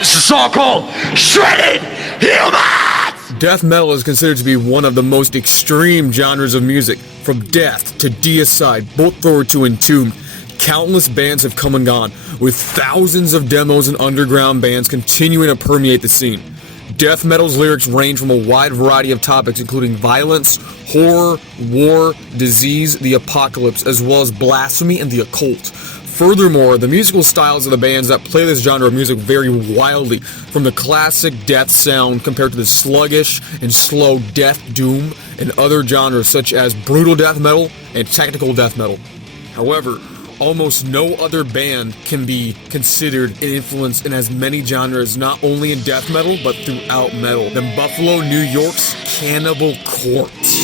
This is all called shredded humans! Death metal is considered to be one of the most extreme genres of music. From death to deicide, both forward to entombed, countless bands have come and gone, with thousands of demos and underground bands continuing to permeate the scene. Death metal's lyrics range from a wide variety of topics including violence, horror, war, disease, the apocalypse, as well as blasphemy and the occult. Furthermore, the musical styles of the bands that play this genre of music vary wildly, from the classic death sound compared to the sluggish and slow death doom and other genres such as brutal death metal and technical death metal. However, almost no other band can be considered an influence in as many genres, not only in death metal, but throughout metal, than Buffalo, New York's Cannibal Corpse.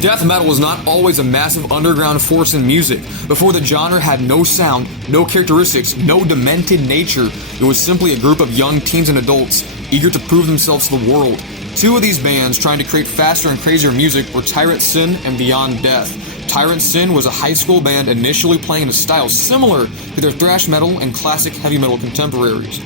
Death metal was not always a massive underground force in music. Before the genre had no sound, no characteristics, no demented nature, it was simply a group of young teens and adults eager to prove themselves to the world. Two of these bands trying to create faster and crazier music were Tyrant Sin and Beyond Death. Tyrant Sin was a high school band initially playing a style similar to their thrash metal and classic heavy metal contemporaries.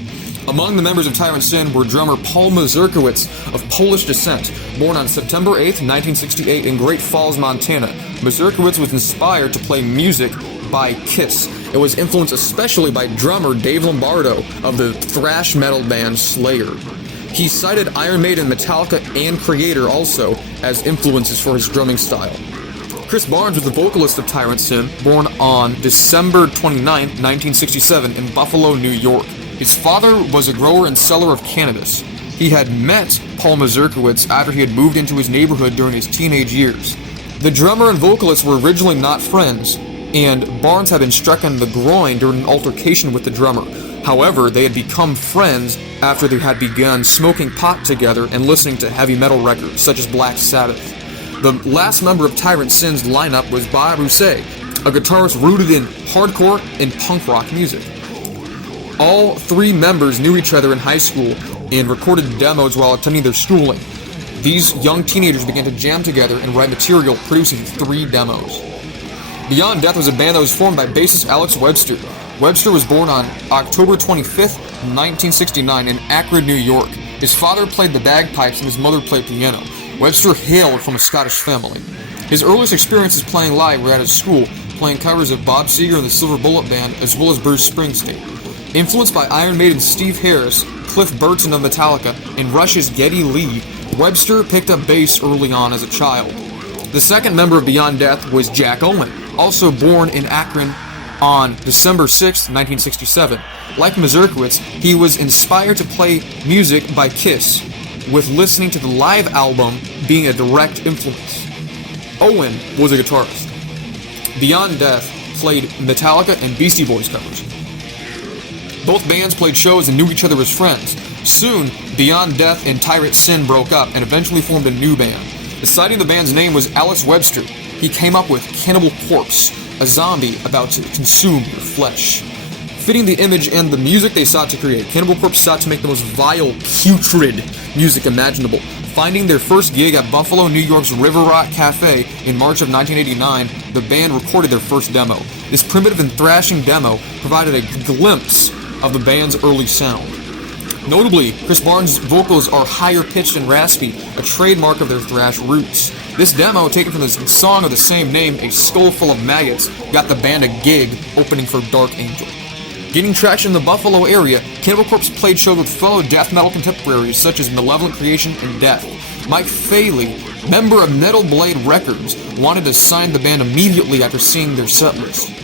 Among the members of Tyrant Sin were drummer Paul Mazurkiewicz of Polish descent, born on September 8, 1968 in Great Falls, Montana. Mazurkiewicz was inspired to play music by Kiss. It was influenced especially by drummer Dave Lombardo of the thrash metal band Slayer. He cited Iron Maiden, Metallica, and Creator also as influences for his drumming style. Chris Barnes was the vocalist of Tyrant Sin, born on December 29, 1967 in Buffalo, New York. His father was a grower and seller of cannabis. He had met Paul Mazurkiewicz after he had moved into his neighborhood during his teenage years. The drummer and vocalist were originally not friends, and Barnes had been struck in the groin during an altercation with the drummer. However, they had become friends after they had begun smoking pot together and listening to heavy metal records, such as Black Sabbath. The last member of Tyrant Sin's lineup was Bob Rousset, a guitarist rooted in hardcore and punk rock music. All three members knew each other in high school and recorded demos while attending their schooling. These young teenagers began to jam together and write material, producing 3 demos. Beyond Death was a band that was formed by bassist Alex Webster. Webster was born on October 25th, 1969 in Akron, New York. His father played the bagpipes and his mother played piano. Webster hailed from a Scottish family. His earliest experiences playing live were at his school, playing covers of Bob Seger and the Silver Bullet Band, as well as Bruce Springsteen. Influenced by Iron Maiden's Steve Harris, Cliff Burton of Metallica, and Rush's Geddy Lee, Webster picked up bass early on as a child. The second member of Beyond Death was Jack Owen, also born in Akron on December 6, 1967. Like Mazurkiewicz, he was inspired to play music by Kiss, with listening to the live album being a direct influence. Owen was a guitarist. Beyond Death played Metallica and Beastie Boys covers. Both bands played shows and knew each other as friends. Soon, Beyond Death and Tyrant Sin broke up and eventually formed a new band. Deciding the band's name was Alex Webster. He came up with Cannibal Corpse, a zombie about to consume your flesh. Fitting the image and the music they sought to create, Cannibal Corpse sought to make the most vile, putrid music imaginable. Finding their first gig at Buffalo, New York's River Rock Cafe in March of 1989, the band recorded their first demo. This primitive and thrashing demo provided a glimpse of the band's early sound. Notably, Chris Barnes' vocals are higher pitched and raspy, a trademark of their thrash roots. This demo, taken from the song of the same name, A Skull Full of Maggots, got the band a gig opening for Dark Angel. Gaining traction in the Buffalo area, Cannibal Corpse played shows with fellow death metal contemporaries such as Malevolent Creation and Death. Mike Faley, member of Metal Blade Records, wanted to sign the band immediately after seeing their setlist.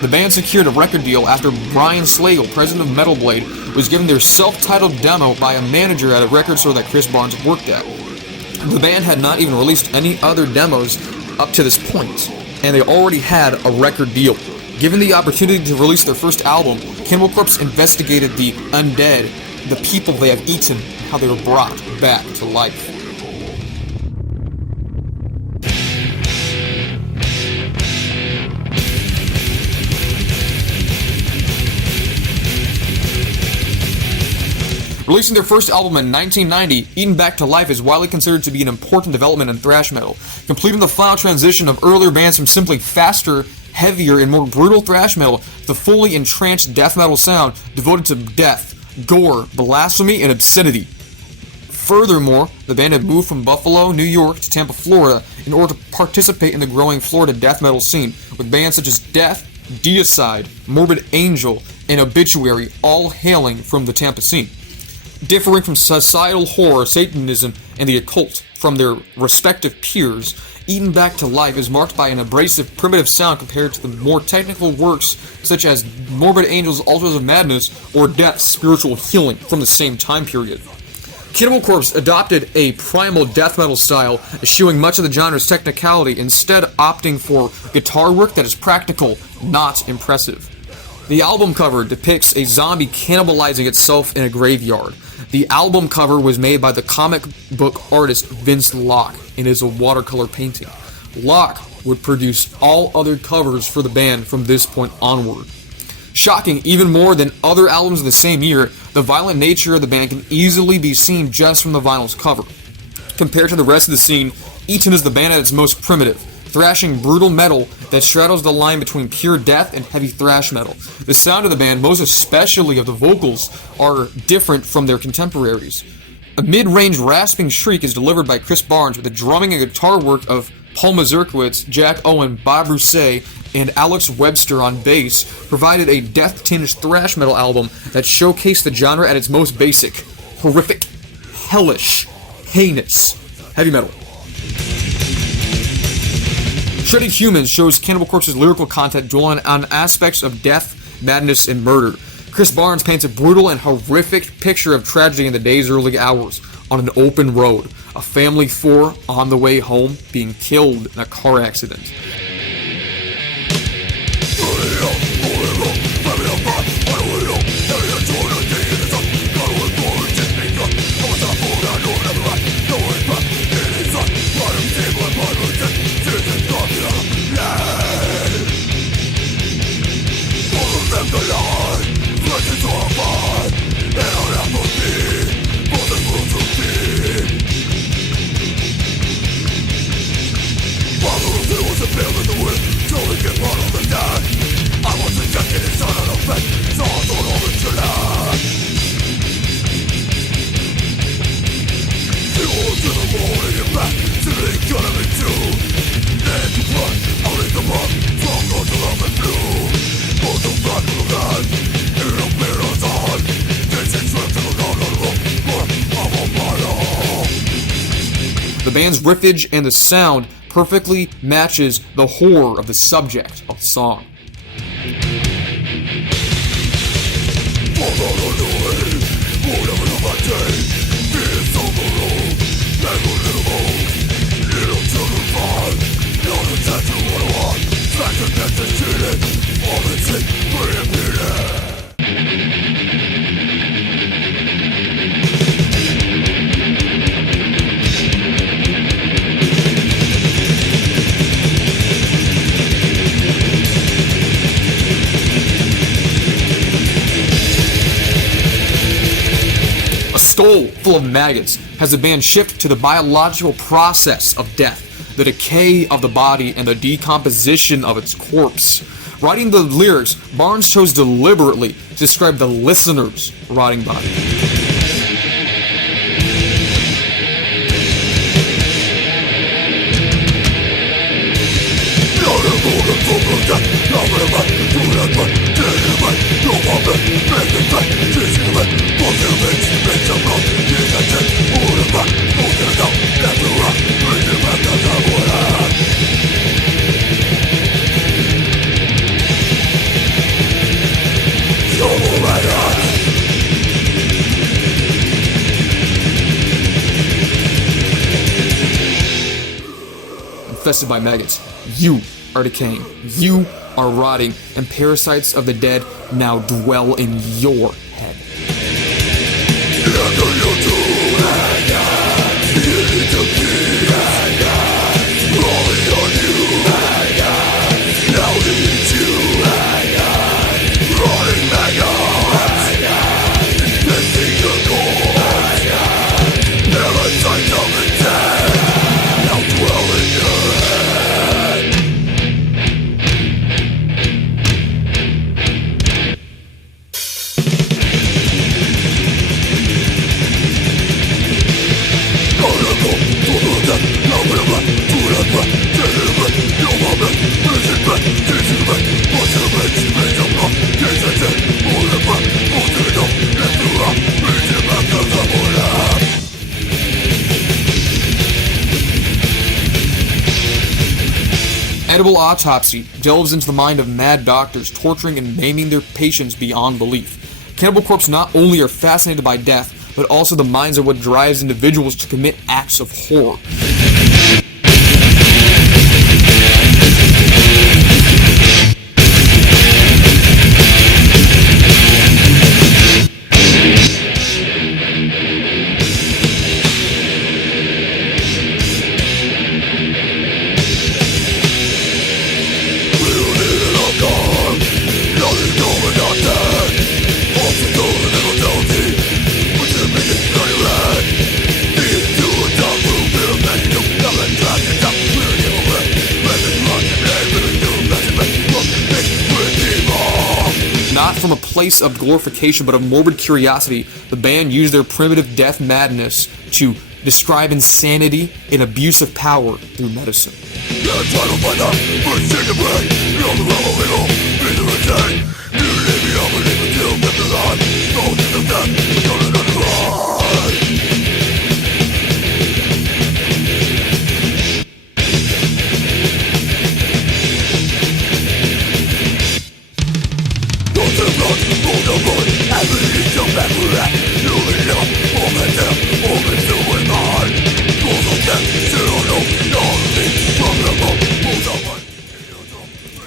The band secured a record deal after Brian Slagle, president of Metal Blade, was given their self-titled demo by a manager at a record store that Chris Barnes worked at. The band had not even released any other demos up to this point, and they already had a record deal. Given the opportunity to release their first album, Cannibal Corpse investigated the undead, the people they have eaten, how they were brought back to life. Releasing their first album in 1990, Eaten Back to Life is widely considered to be an important development in thrash metal, completing the final transition of earlier bands from simply faster, heavier, and more brutal thrash metal to the fully entranced death metal sound devoted to death, gore, blasphemy, and obscenity. Furthermore, the band had moved from Buffalo, New York to Tampa, Florida in order to participate in the growing Florida death metal scene, with bands such as Death, Deicide, Morbid Angel, and Obituary all hailing from the Tampa scene. Differing from societal horror, Satanism, and the occult from their respective peers, Eaten Back to Life is marked by an abrasive, primitive sound compared to the more technical works such as Morbid Angel's Altars of Madness or Death's Spiritual Healing from the same time period. Cannibal Corpse adopted a primal death metal style, eschewing much of the genre's technicality, instead opting for guitar work that is practical, not impressive. The album cover depicts a zombie cannibalizing itself in a graveyard. The album cover was made by the comic book artist Vince Locke and is a watercolor painting. Locke would produce all other covers for the band from this point onward. Shocking even more than other albums of the same year, the violent nature of the band can easily be seen just from the vinyl's cover. Compared to the rest of the scene, Eaten is the band at its most primitive, thrashing brutal metal that straddles the line between pure death and heavy thrash metal. The sound of the band, most especially of the vocals, are different from their contemporaries. A mid-range rasping shriek is delivered by Chris Barnes with the drumming and guitar work of Paul Mazurkiewicz, Jack Owen, Bob Rousset, and Alex Webster on bass, provided a death-tinged thrash metal album that showcased the genre at its most basic, horrific, hellish, heinous heavy metal. Shredded Humans shows Cannibal Corpse's lyrical content dwelling on aspects of death, madness, and murder. Chris Barnes paints a brutal and horrific picture of tragedy in the day's early hours on an open road, a family of 4 on the way home being killed in a car accident. The band's riffage and the sound perfectly matches the horror of the subject of the song. Skull Full of Maggots has the band shift to the biological process of death, the decay of the body, and the decomposition of its corpse. Writing the lyrics, Barnes chose deliberately to describe the listener's rotting body. Infested by maggots. You are decaying. You are rotting, and parasites of the dead now dwell in your head. Edible Autopsy delves into the mind of mad doctors torturing and maiming their patients beyond belief. Cannibal Corpse not only are fascinated by death, but also the minds of what drives individuals to commit acts of horror. Not from a place of glorification, but of morbid curiosity, the band used their primitive death madness to describe insanity and abuse of power through medicine.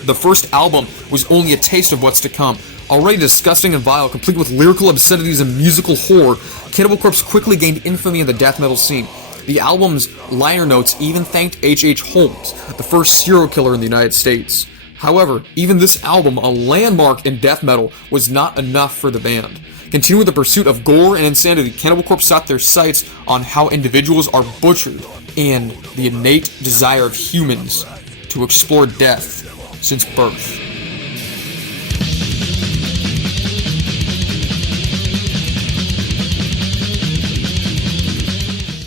The first album was only a taste of what's to come. Already disgusting and vile, complete with lyrical obscenities and musical horror, Cannibal Corpse quickly gained infamy in the death metal scene. The album's liner notes even thanked H.H. Holmes, the first serial killer in the United States. However, even this album, a landmark in death metal, was not enough for the band. Continuing the pursuit of gore and insanity, Cannibal Corpse set their sights on how individuals are butchered and the innate desire of humans to explore death since birth.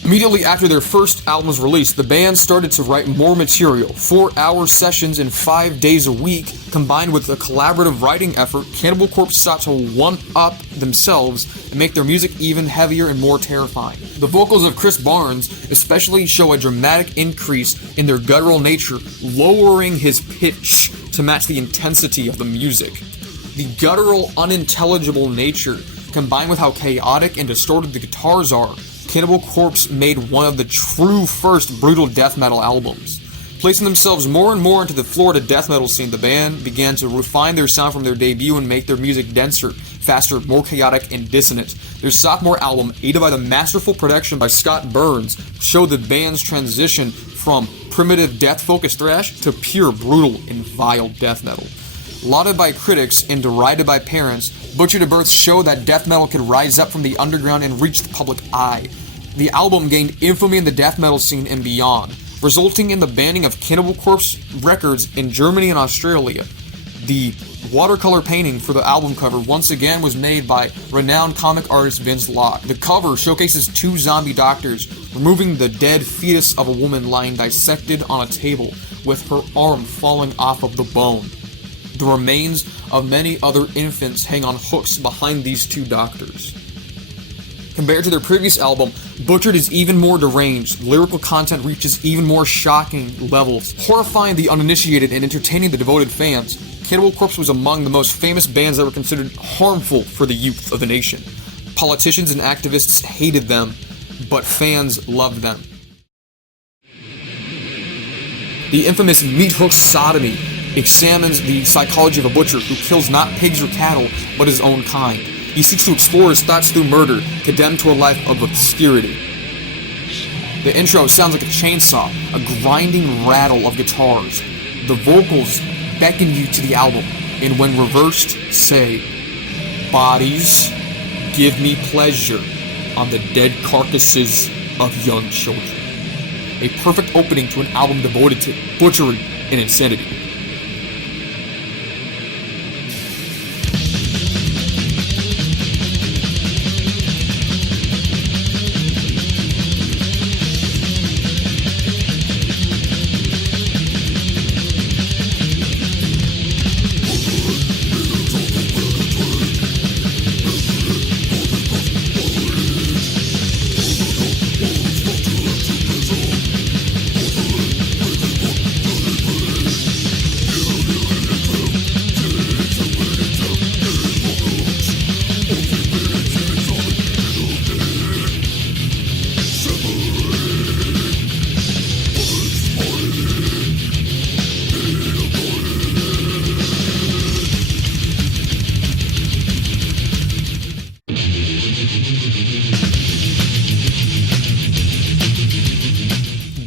Immediately after their first album was released, the band started to write more material. 4-hour sessions and 5 days a week, combined with a collaborative writing effort, Cannibal Corpse sought to one-up themselves and make their music even heavier and more terrifying. The vocals of Chris Barnes especially show a dramatic increase in their guttural nature, lowering his pitch to match the intensity of the music. The guttural, unintelligible nature, combined with how chaotic and distorted the guitars are, Cannibal Corpse made one of the true first brutal death metal albums. Placing themselves more and more into the Florida death metal scene, the band began to refine their sound from their debut and make their music denser, faster, more chaotic, and dissonant. Their sophomore album, aided by the masterful production by Scott Burns, showed the band's transition from primitive death-focused thrash to pure, brutal, and vile death metal. Lauded by critics and derided by parents, Butchered at Birth showed that death metal could rise up from the underground and reach the public eye. The album gained infamy in the death metal scene and beyond, resulting in the banning of Cannibal Corpse records in Germany and Australia. The watercolor painting for the album cover once again was made by renowned comic artist Vince Locke. The cover showcases 2 zombie doctors removing the dead fetus of a woman lying dissected on a table with her arm falling off of the bone. The remains of many other infants hang on hooks behind these two doctors. Compared to their previous album, Butchered is even more deranged. Lyrical content reaches even more shocking levels, horrifying the uninitiated and entertaining the devoted fans. Cannibal Corpse was among the most famous bands that were considered harmful for the youth of the nation. Politicians and activists hated them, but fans loved them. The infamous Meat Hook Sodomy examines the psychology of a butcher who kills not pigs or cattle, but his own kind. He seeks to explore his thoughts through murder, condemned to a life of obscurity. The intro sounds like a chainsaw, a grinding rattle of guitars. The vocals beckon you to the album, and when reversed, say, "Bodies, give me pleasure on the dead carcasses of young children." A perfect opening to an album devoted to butchery and insanity.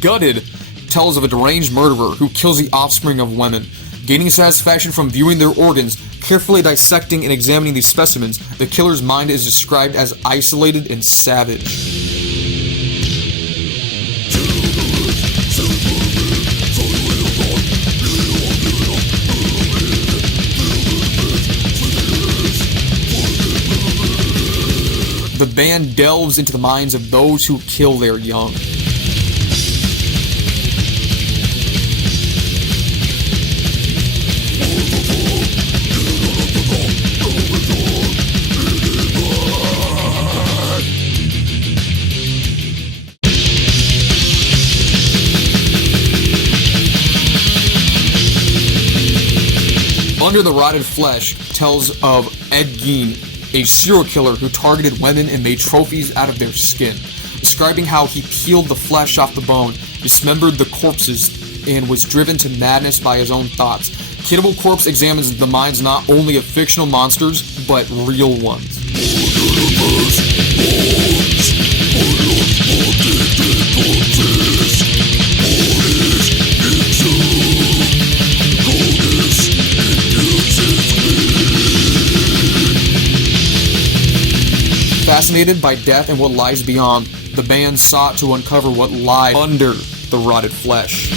Gutted tells of a deranged murderer who kills the offspring of women. Gaining satisfaction from viewing their organs, carefully dissecting and examining these specimens, the killer's mind is described as isolated and savage. The band delves into the minds of those who kill their young. Under the Rotted Flesh tells of Ed Gein, a serial killer who targeted women and made trophies out of their skin, describing how he peeled the flesh off the bone, dismembered the corpses, and was driven to madness by his own thoughts. Cannibal Corpse examines the minds not only of fictional monsters, but real ones. Fascinated by death and what lies beyond, the band sought to uncover what lied under the rotted flesh.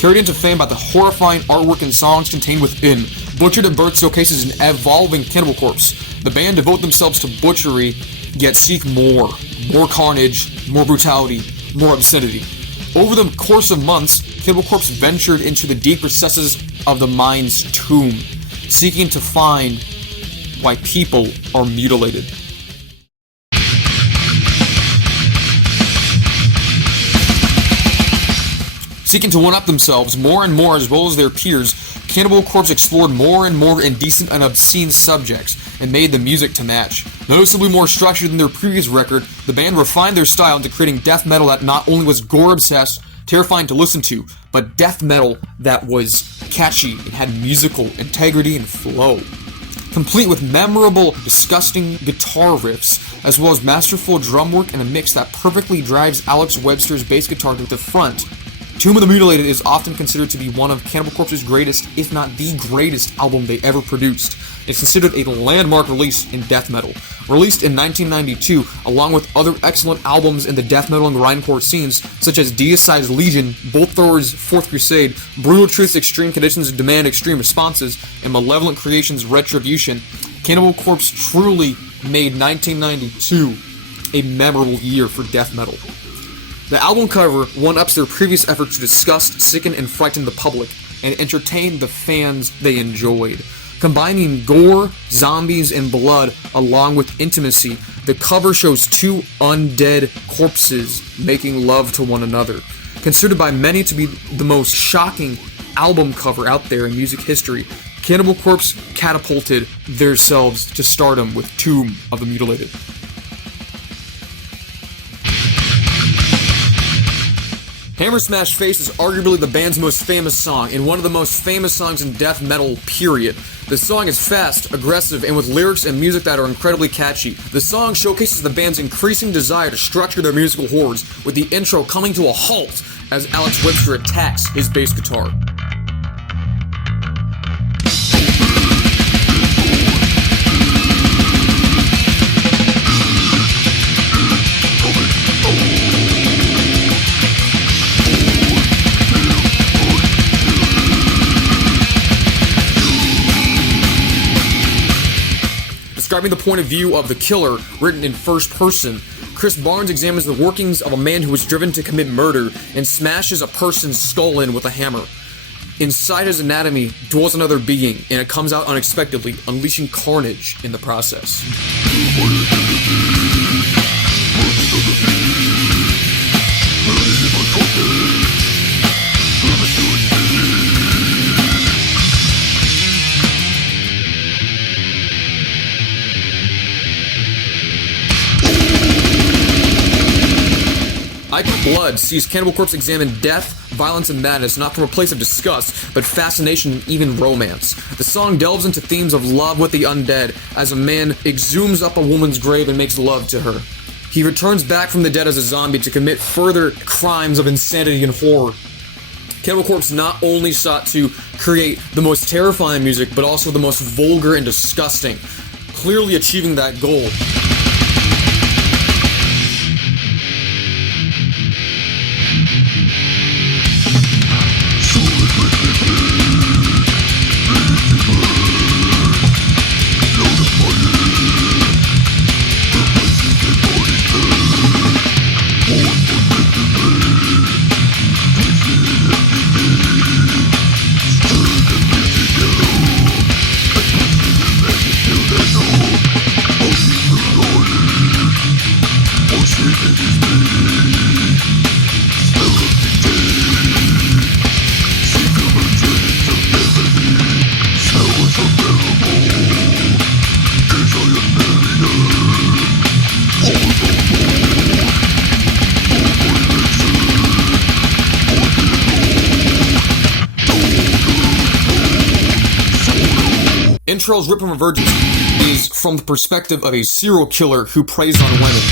Carried into fame by the horrifying artwork and songs contained within, Butchered and Birth showcases an evolving Cannibal Corpse. The band devote themselves to butchery, yet seek more carnage, more brutality, more obscenity. Over the course of months, Cannibal Corpse ventured into the deep recesses of the mind's tomb, seeking to find why people are mutilated. Seeking to one-up themselves more and more as well as their peers, Cannibal Corpse explored more and more indecent and obscene subjects and made the music to match. Noticeably more structured than their previous record, the band refined their style into creating death metal that not only was gore-obsessed, terrifying to listen to, but death metal that was catchy and had musical integrity and flow. Complete with memorable, disgusting guitar riffs, as well as masterful drum work and a mix that perfectly drives Alex Webster's bass guitar to the front. Tomb of the Mutilated is often considered to be one of Cannibal Corpse's greatest, if not the greatest, album they ever produced. It's considered a landmark release in death metal, released in 1992, along with other excellent albums in the death metal and grindcore scenes, such as Deicide's Legion, Bolt Thrower's Fourth Crusade, Brutal Truth's Extreme Conditions Demand Extreme Responses, and Malevolent Creation's Retribution. Cannibal Corpse truly made 1992 a memorable year for death metal. The album cover one-ups their previous efforts to disgust, sicken, and frighten the public, and entertain the fans they enjoyed. Combining gore, zombies, and blood along with intimacy, the cover shows two undead corpses making love to one another. Considered by many to be the most shocking album cover out there in music history, Cannibal Corpse catapulted themselves to stardom with Tomb of the Mutilated. Hammer Smash Face is arguably the band's most famous song, and one of the most famous songs in death metal, period. The song is fast, aggressive, and with lyrics and music that are incredibly catchy. The song showcases the band's increasing desire to structure their musical horrors, with the intro coming to a halt as Alex Webster attacks his bass guitar. Describing the point of view of the killer, written in first person, Chris Barnes examines the workings of a man who was driven to commit murder and smashes a person's skull in with a hammer. Inside his anatomy dwells another being, and it comes out unexpectedly, unleashing carnage in the process. Icon Blood sees Cannibal Corpse examine death, violence, and madness not from a place of disgust, but fascination and even romance. The song delves into themes of love with the undead, as a man exhumes up a woman's grave and makes love to her. He returns back from the dead as a zombie to commit further crimes of insanity and horror. Cannibal Corpse not only sought to create the most terrifying music, but also the most vulgar and disgusting, clearly achieving that goal. Intro's Rip from a Virgin is from the perspective of a serial killer who preys on women.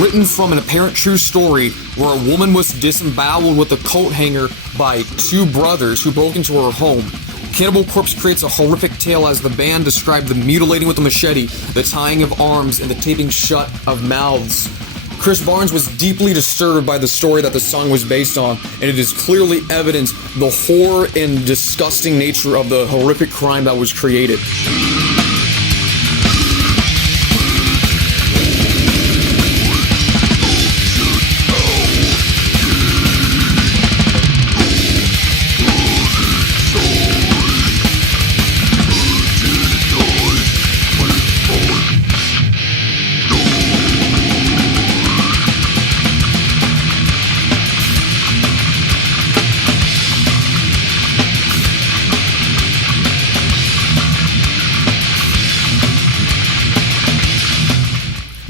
Written from an apparent true story where a woman was disemboweled with a coat hanger by two brothers who broke into her home. Cannibal Corpse creates a horrific tale as the band described the mutilating with a machete, the tying of arms, and the taping shut of mouths. Chris Barnes was deeply disturbed by the story that the song was based on, and it is clearly evident the horror and disgusting nature of the horrific crime that was created.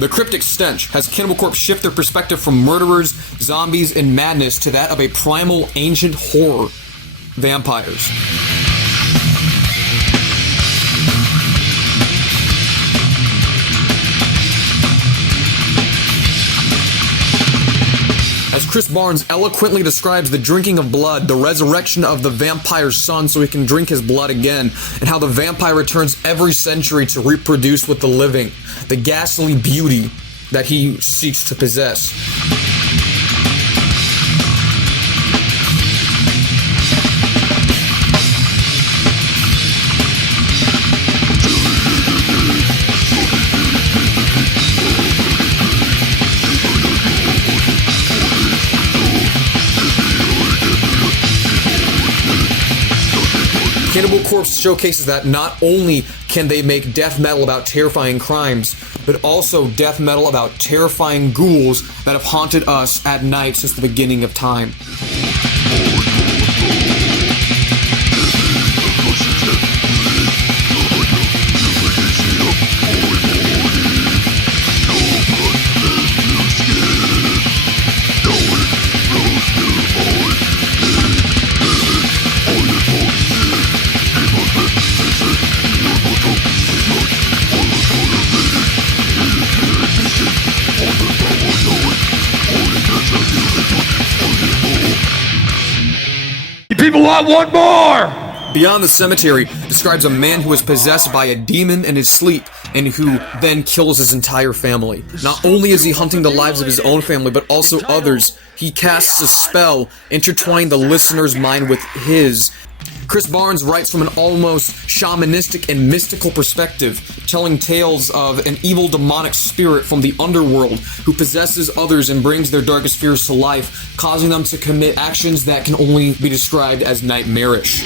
The cryptic stench has Cannibal Corpse shift their perspective from murderers, zombies, and madness to that of a primal, ancient horror, vampires. As Chris Barnes eloquently describes the drinking of blood, the resurrection of the vampire's son so he can drink his blood again, and how the vampire returns every century to reproduce with the living, the ghastly beauty that he seeks to possess. Cannibal Corpse showcases that not only can they make death metal about terrifying crimes, but also death metal about terrifying ghouls that have haunted us at night since the beginning of time. People want one more! Beyond the Cemetery describes a man who is possessed by a demon in his sleep and who then kills his entire family. Not only is he hunting the lives of his own family, but also others. He casts a spell, intertwining the listener's mind with his. Chris Barnes writes from an almost shamanistic and mystical perspective, telling tales of an evil demonic spirit from the underworld who possesses others and brings their darkest fears to life, causing them to commit actions that can only be described as nightmarish.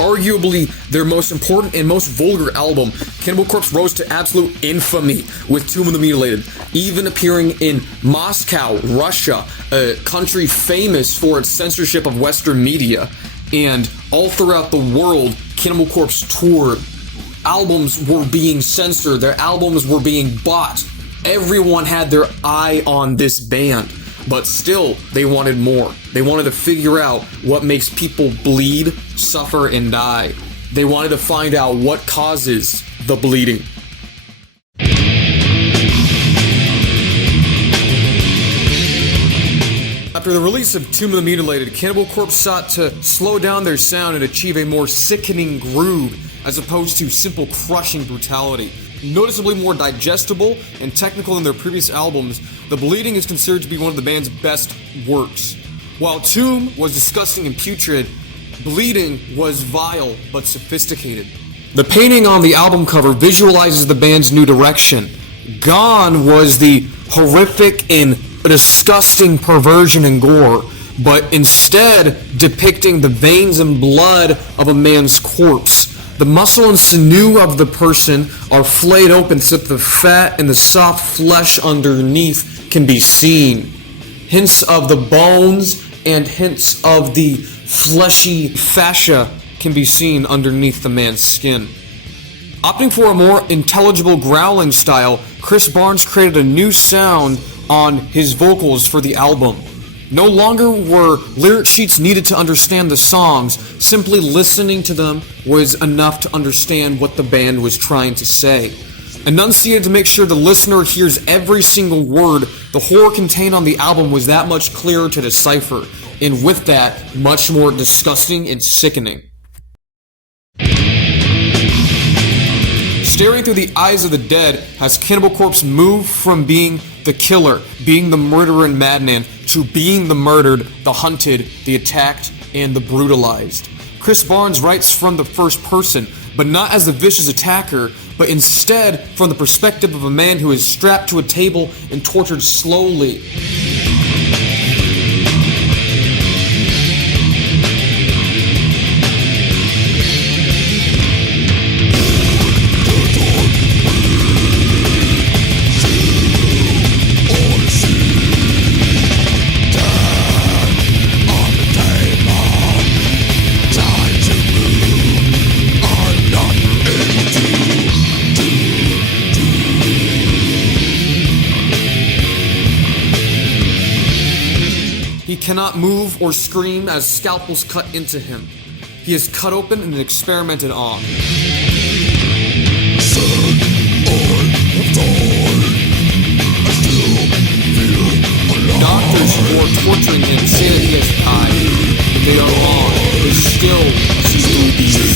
Arguably their most important and most vulgar album, Cannibal Corpse rose to absolute infamy with Tomb of the Mutilated, even appearing in Moscow, Russia, a country famous for its censorship of Western media, and all throughout the world, Cannibal Corpse toured. Albums were being censored, their albums were being bought. Everyone had their eye on this band. But still, they wanted more. They wanted to figure out what makes people bleed, suffer, and die. They wanted to find out what causes the bleeding. After the release of Tomb of the Mutilated, Cannibal Corpse sought to slow down their sound and achieve a more sickening groove, as opposed to simple crushing brutality. Noticeably more digestible and technical than their previous albums, The Bleeding is considered to be one of the band's best works. While Tomb was disgusting and putrid, Bleeding was vile but sophisticated. The painting on the album cover visualizes the band's new direction. Gone was the horrific and disgusting perversion and gore, but instead depicting the veins and blood of a man's corpse. The muscle and sinew of the person are flayed open so that the fat and the soft flesh underneath can be seen. Hints of the bones and hints of the fleshy fascia can be seen underneath the man's skin. Opting for a more intelligible growling style, Chris Barnes created a new sound on his vocals for the album. No longer were lyric sheets needed to understand the songs, simply listening to them was enough to understand what the band was trying to say. Enunciated to make sure the listener hears every single word, the horror contained on the album was that much clearer to decipher, and with that, much more disgusting and sickening. Staring through the eyes of the dead has Cannibal Corpse moved from being the killer, being the murderer and madman, to being the murdered, the hunted, the attacked, and the brutalized. Chris Barnes writes from the first person, but not as the vicious attacker, but instead from the perspective of a man who is strapped to a table and tortured slowly. He cannot move or scream as scalpels cut into him. He is cut open and experimented on. Doctors who are torturing him say that he has died, but they are wrong. They still see through these.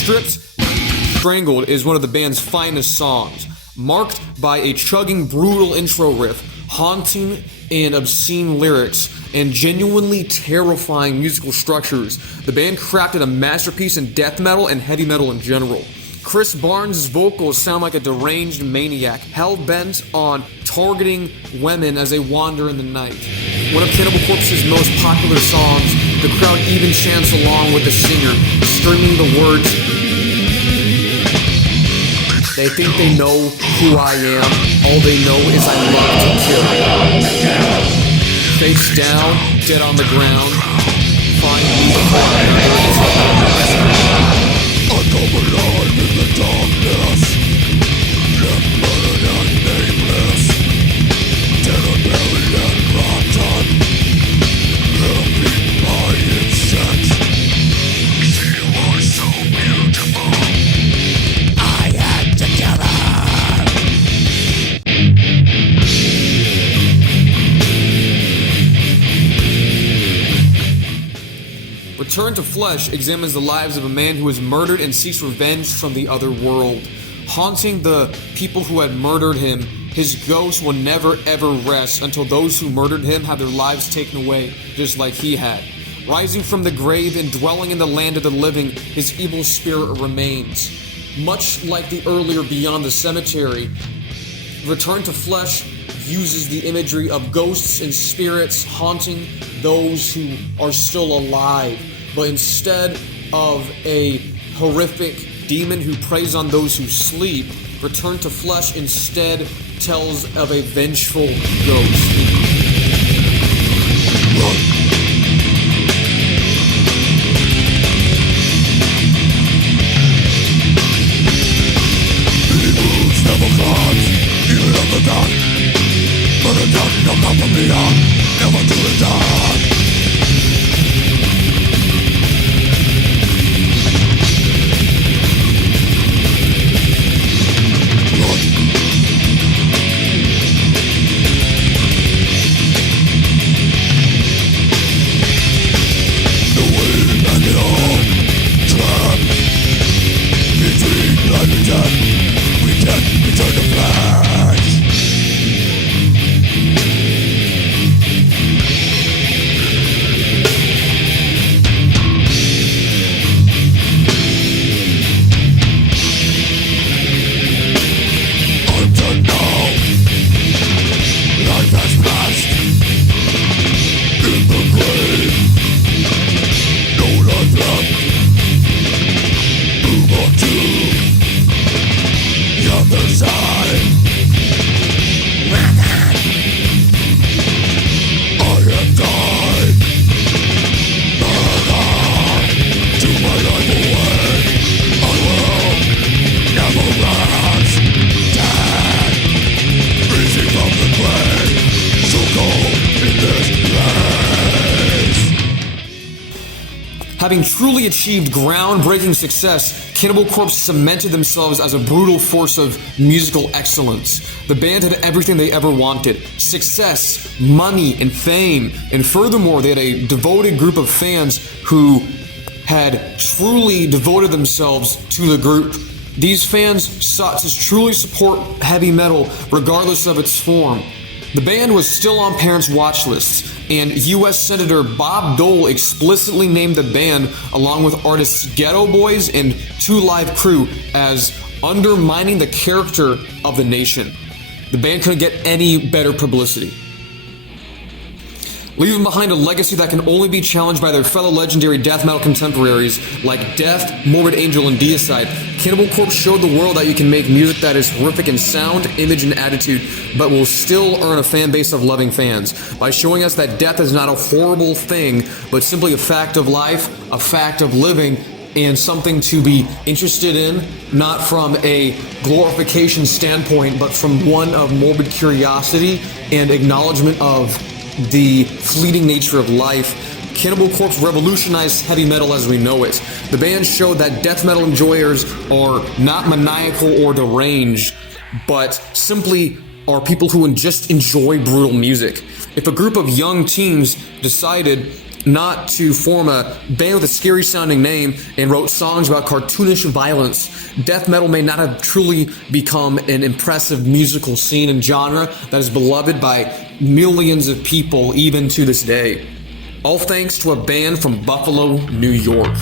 Stripped, Strangled is one of the band's finest songs, marked by a chugging, brutal intro riff, haunting and obscene lyrics, and genuinely terrifying musical structures. The band crafted a masterpiece in death metal and heavy metal in general. Chris Barnes' vocals sound like a deranged maniac, hell-bent on targeting women as they wander in the night. One of Cannibal Corpse's most popular songs, the crowd even chants along with the singer, screaming the words, "They think they know who I am. All they know is I love to kill." Face down, dead on the ground. Find me I come alive in the darkness. Left buried and nameless. Dead and buried and rotten. Left by insects. You are so beautiful. Return to Flesh examines the lives of a man who was murdered and seeks revenge from the other world. Haunting the people who had murdered him, his ghost will never ever rest until those who murdered him have their lives taken away, just like he had. Rising from the grave and dwelling in the land of the living, his evil spirit remains. Much like the earlier Beyond the Cemetery, Return to Flesh uses the imagery of ghosts and spirits haunting those who are still alive, but instead of a horrific demon who preys on those who sleep, Return to Flesh instead tells of a vengeful ghost. Never comes, even at the dark. But the dark no come from beyond, never to return. The wind and the all trapped between life and death. We can't return to flash. Having truly achieved groundbreaking success, Cannibal Corpse cemented themselves as a brutal force of musical excellence. The band had everything they ever wanted: success, money, and fame. And furthermore, they had a devoted group of fans who had truly devoted themselves to the group. These fans sought to truly support heavy metal regardless of its form. The band was still on parents' watch lists, and U.S. Senator Bob Dole explicitly named the band, along with artists Ghetto Boys and Two Live Crew, as undermining the character of the nation. The band couldn't get any better publicity. Leaving behind a legacy that can only be challenged by their fellow legendary death metal contemporaries like Death, Morbid Angel, and Deicide, Cannibal Corpse showed the world that you can make music that is horrific in sound, image, and attitude, but will still earn a fan base of loving fans by showing us that death is not a horrible thing, but simply a fact of life, a fact of living, and something to be interested in, not from a glorification standpoint, but from one of morbid curiosity and acknowledgement of the fleeting nature of life. Cannibal Corpse revolutionized heavy metal as we know it. The band showed that death metal enjoyers are not maniacal or deranged, but simply are people who just enjoy brutal music. If a group of young teens decided not to form a band with a scary sounding name and wrote songs about cartoonish violence, death metal may not have truly become an impressive musical scene and genre that is beloved by millions of people even to this day. All thanks to a band from Buffalo, New York.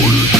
What